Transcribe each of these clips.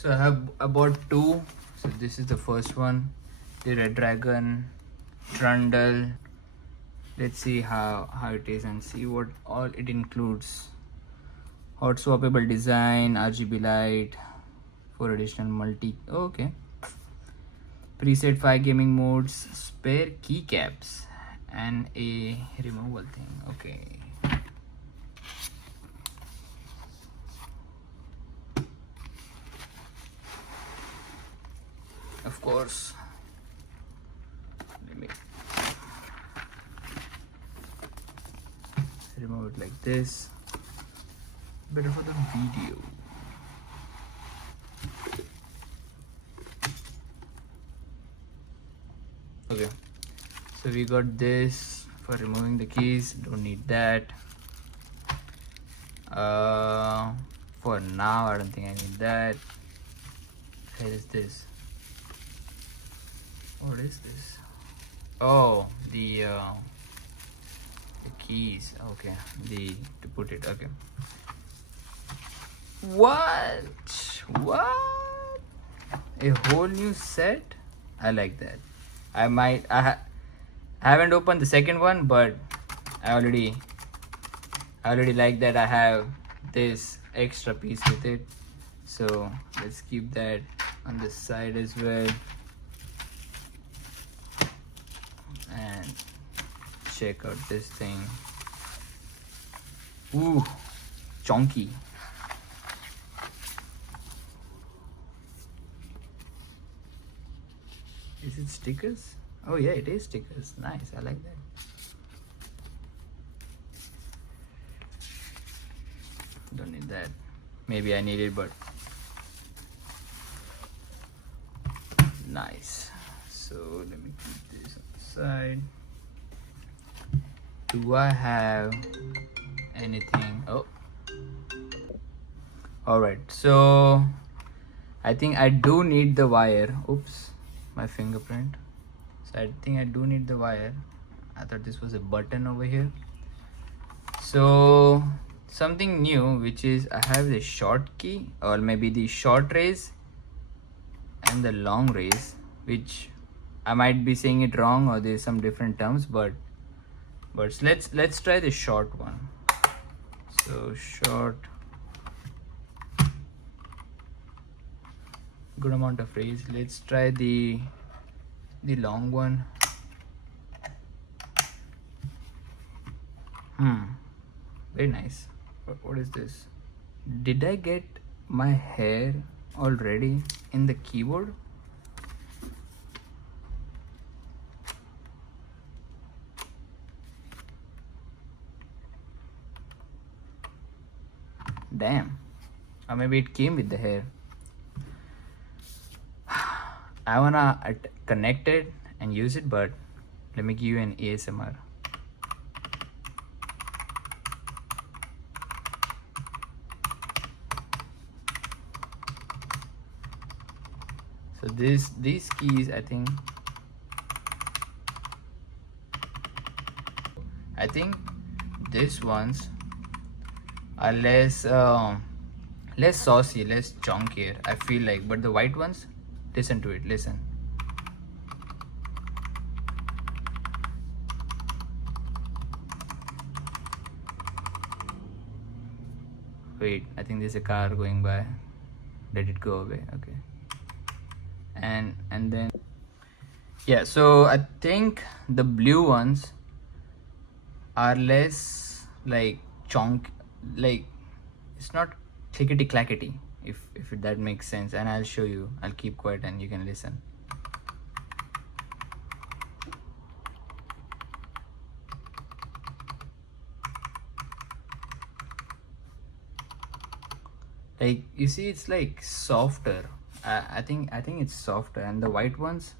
So I bought two. So this is the first one, the Redragon Trundle. Let's see how it is and see what all it includes. Hot swappable design, RGB light, 4 additional multi. Okay. Preset 5 gaming modes, spare keycaps, and a removal thing. Okay. Of course. Let me remove it like this. Better for the video. Okay, so we got this for removing the keys. Don't need that. For now, I don't think I need that. Where is this? What is this? Oh, the keys. Okay, to put it. Okay. What? A whole new set? I like that. I haven't opened the second one, but I already like that I have this extra piece with it. So let's keep that on the side as well. And check out this thing. Ooh, chonky. Is it stickers? Oh yeah, it is stickers. Nice, I like that. Don't need that. Maybe I need it, but nice. So let me keep this on the side. Do I have anything? Oh, all right. So I think I do need the wire. Oops, my fingerprint. So I think I do need the wire. I thought this was a button over here. So something new, which is I have the short key, or maybe the short raise and the long raise, which I might be saying it wrong, or there's some different terms, but let's try the short one. So short, good amount of raise. Let's try the long one. Very nice. What is this? Did I get my hair already in the keyboard? Damn. Or maybe it came with the hair. I wanna connect it and use it, but let me give you an ASMR. So these keys, I think these ones are less saucy, less chunkier, I feel like. But the white ones, listen to it, listen. Wait, I think there's a car going by. Let it go away. Okay. And then yeah, so I think the blue ones are less like chunk, like it's not clickety clackety, if that makes sense. And I'll show you. I'll keep quiet and you can listen. Like, you see, it's like softer. I think it's softer. And the white ones,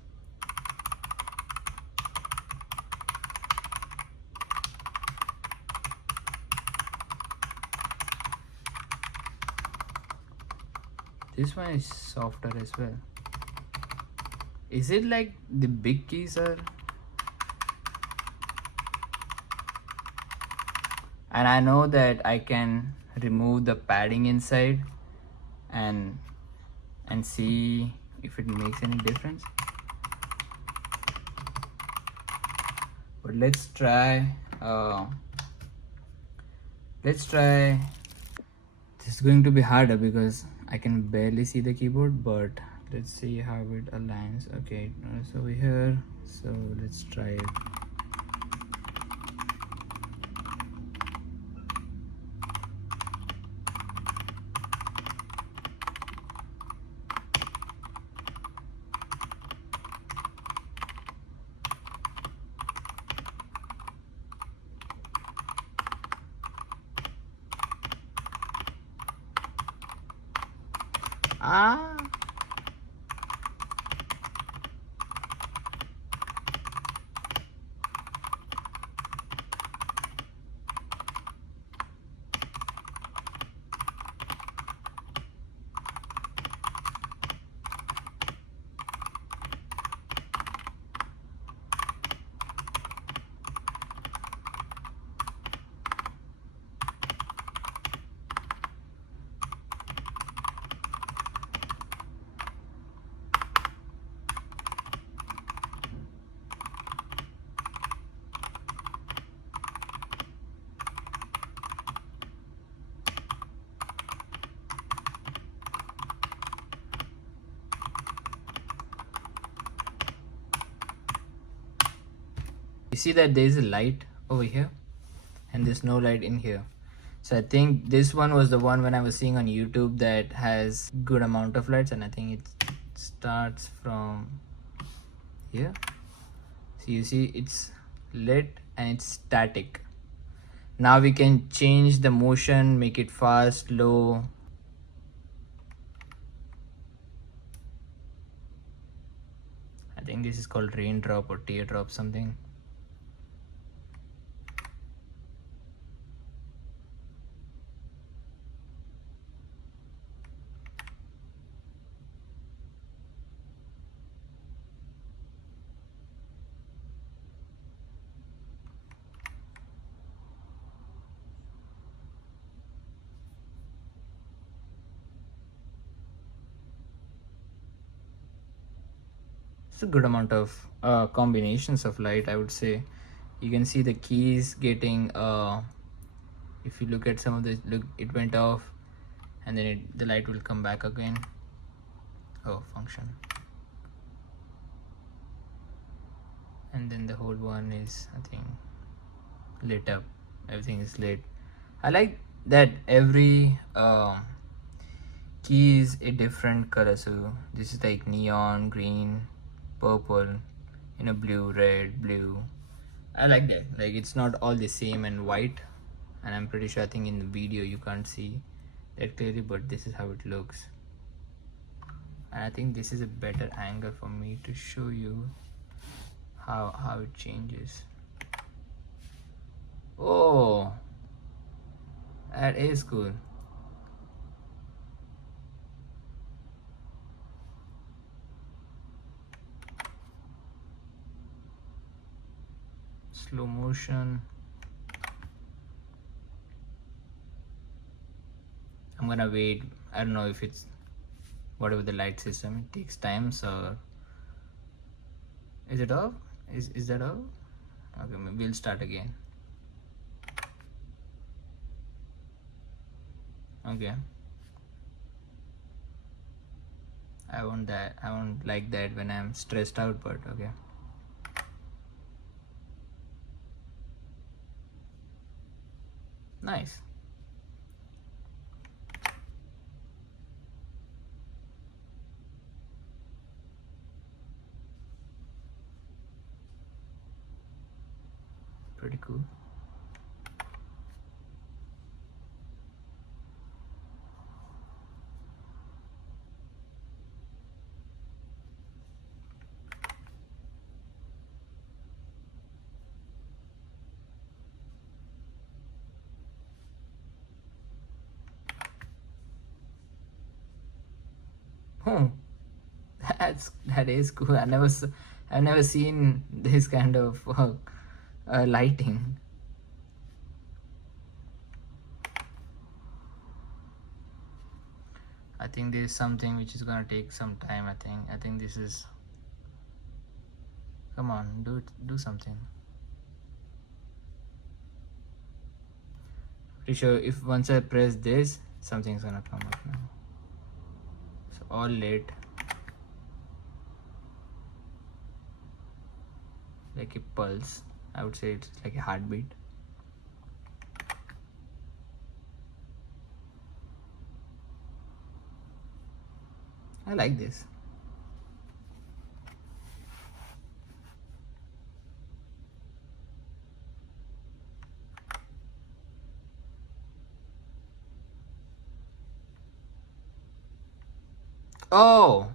this one is softer as well. Is it like the big keys are? And I know that I can remove the padding inside and and see if it makes any difference. But let's try this is going to be harder because I can barely see the keyboard, but let's see how it aligns. Okay, it's over here, so let's try it. Ah, you see that there is a light over here and there's no light in here. So I think this one was the one when I was seeing on YouTube that has good amount of lights, and I think it starts from here. So you see it's lit and it's static. Now we can change the motion, make it fast, low. I think this is called Raindrop or Teardrop something. It's a good amount of combinations of light, I would say. You can see the keys getting if you look at some of the look, it went off and then the light will come back again. Oh, function. And then the whole one is, I think, lit up. Everything is lit. I like that every key is a different color. So this is like neon green, purple, blue, red, blue. I like that. Like it's not all the same and white. And I'm pretty sure, I think in the video you can't see that clearly, but this is how it looks. And I think this is a better angle for me to show you how it changes. Oh, that is cool. Slow motion. I'm gonna wait. I don't know if it's whatever the light system, it takes time. So is it off? Is that off? Okay, maybe we'll start again. Okay, I won't like that when I'm stressed out, but okay. Nice. Pretty cool. Oh, that is cool. I've never seen this kind of lighting. I think there is something which is gonna take some time. I think this is, come on, do something. Pretty sure if once I press this, something's gonna come up now. So all lit, like a pulse. I would say it's like a heartbeat. I like this. Oh,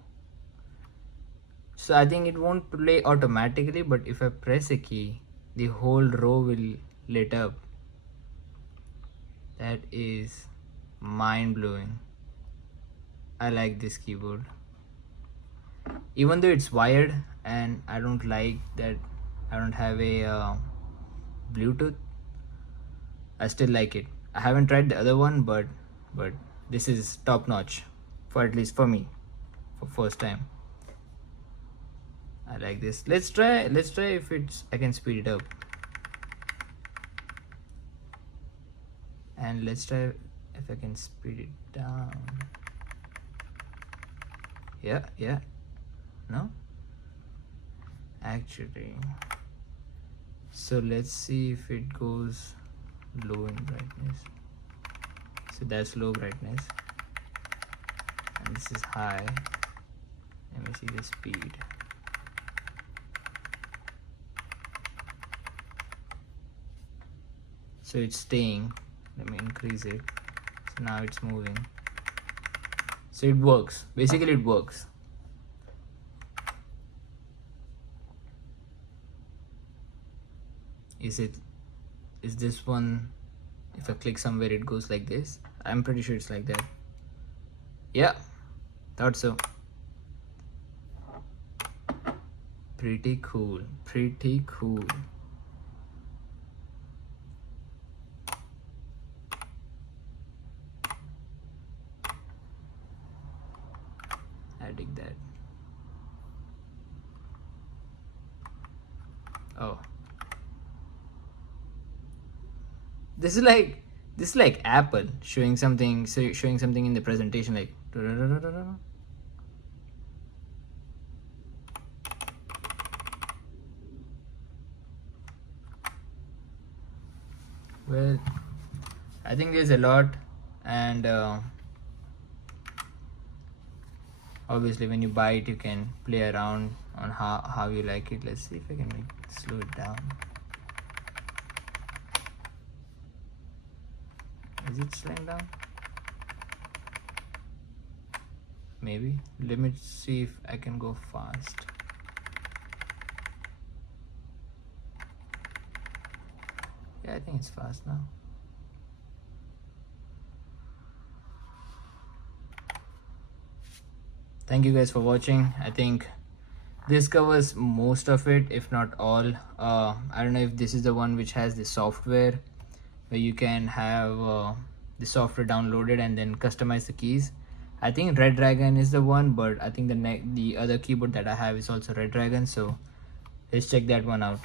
so I think it won't play automatically, but if I press a key, the whole row will lit up. That is mind blowing. I like this keyboard. Even though it's wired and I don't like that I don't have a Bluetooth, I still like it. I haven't tried the other one, but this is top notch, for at least for me, for first time. I like this. Let's try if I can speed it up, and let's try if I can speed it down. Yeah, no, actually. So let's see if it goes low in brightness. So that's low brightness, and this is high. Let me see the speed. So it's staying. Let me increase it. So now it's moving. So it works. Basically it works. Is this one, if I click somewhere it goes like this? I'm pretty sure it's like that. Yeah, thought so. Pretty cool. I dig that. Oh, this is like Apple showing something in the presentation, like well, I think there's a lot, and obviously when you buy it you can play around on how you like it. Let's see if I can slow it down. Is it slowing down? Maybe. Let me see if I can go fast. Yeah, I think it's fast now. Thank you guys for watching. I think this covers most of it, if not all. I don't know if this is the one which has the software where you can have the software downloaded and then customize the keys. I think Redragon is the one, but I think the other keyboard that I have is also Redragon, so let's check that one out.